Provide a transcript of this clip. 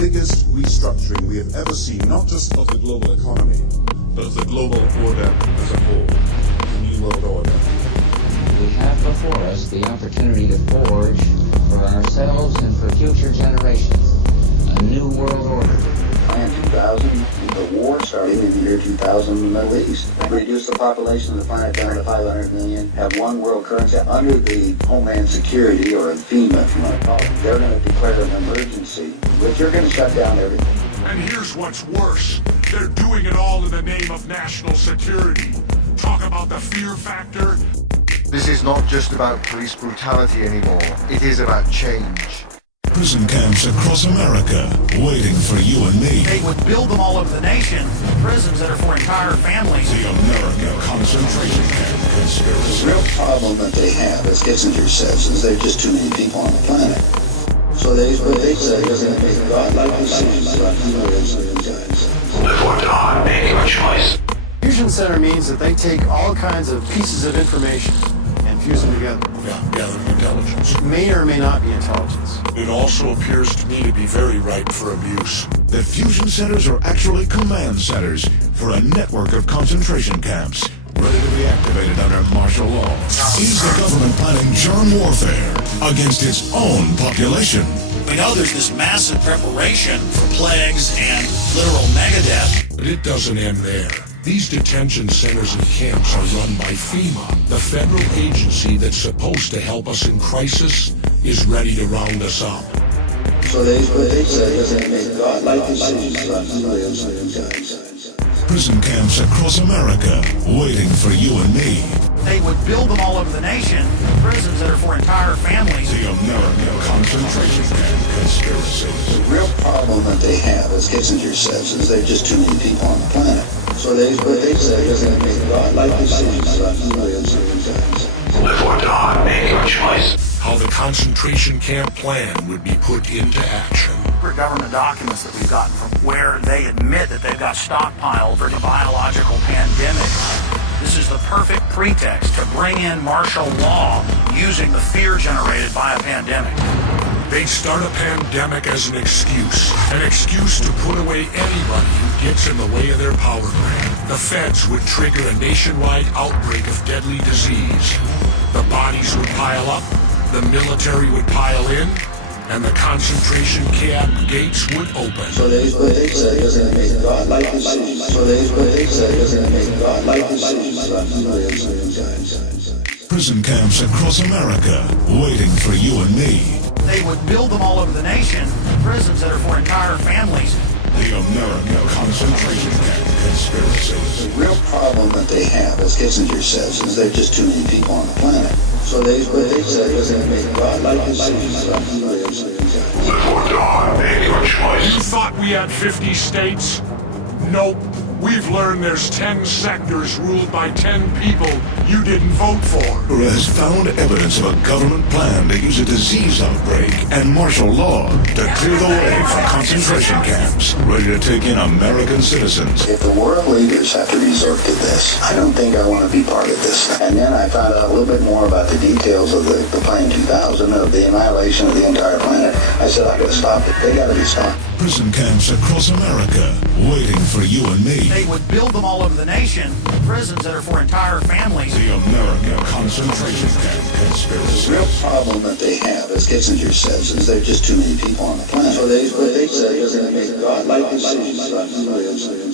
biggest restructuring we have ever seen, not just of the global economy, but of the global order as a whole, the New World Order. We have before us the opportunity to forge, for ourselves and for future generations, a new world order. Plan 2000, the war starting in the year 2000 in the Middle East. Reduce the population of the planet down to 500 million, have one world currency. Under the Homeland Security, or FEMA if you want to call it, they're going to declare an emergency, which you're going to shut down everything. And here's what's worse. They're doing it all in the name of national security. Talk about the fear factor. This is not just about police brutality anymore. It is about change. Prison camps across America, waiting for you and me. They would build them all over the nation, prisons that are for entire families. The America concentration camp conspiracy. The real problem that they have, as Kissinger says, is there are just too many people on the planet. So they say they're going to make God-like decisions about who lives and dies. Live or die, make your choice. Fusion Center means that they take all kinds of pieces of information and fuse them together. Gathering intelligence. It may or may not be intelligence. It also appears to me to be very ripe for abuse. The fusion centers are actually command centers for a network of concentration camps, ready to be activated under martial law. Is the government planning germ warfare against its own population? We know there's this massive preparation for plagues and literal megadeath. But it doesn't end there. These detention centers and camps are run by FEMA. The federal agency that's supposed to help us in crisis is ready to round us up. So they say they're going to make God-like decisions about who lives and dies. Prison camps across America, waiting for you and me. They would build them all over the nation, prisons that are for entire families. The America concentration camp conspiracy. The real problem that they have, as Kissinger says, is there are just too many people on the planet. So they say they're going to make God-like decisions about who lives and dies. Live or die, make your choice. How the concentration camp plan would be put into action. For government documents that we've gotten from where they admit that they've got stockpiled for the biological pandemic. This is the perfect pretext to bring in martial law using the fear generated by a pandemic. They start a pandemic as an excuse to put away anybody who gets in the way of their power grab. The feds would trigger a nationwide outbreak of deadly disease. The bodies would pile up, the military would pile in, and the concentration camp gates would open. So they say they're going to make God-like decisions. So they say they're going to make God-like decisions about who lives and dies. Prison camps across America, waiting for you and me. They would build them all over the nation, prisons that are for entire families. The America concentration camp conspiracy. The real problem that they have, as Kissinger says, is there are just too many people on the planet. So they say they're going to make God-like decisions about who lives and dies. Live or die, make your choice. You thought we had 50 states? Nope. We've learned there's 10 sectors ruled by 10 people you didn't vote for. Who has found evidence of a government plan to use a disease outbreak and martial law to clear the way for concentration camps, ready to take in American citizens. If the world leaders have to resort to this, I don't think I want to be part of this. And then I found out a little bit more about the details of the Plan 2000, of the annihilation of the entire planet. I said, I got to stop it. They got to be stopped. Prison camps across America, waiting for you and me. They would build them all over the nation, prisons that are for entire families. The America concentration camp conspiracy. The real problem that they have, as Kissinger says, is there are just too many people on the planet. So they say they're going to make God-like decisions about who lives and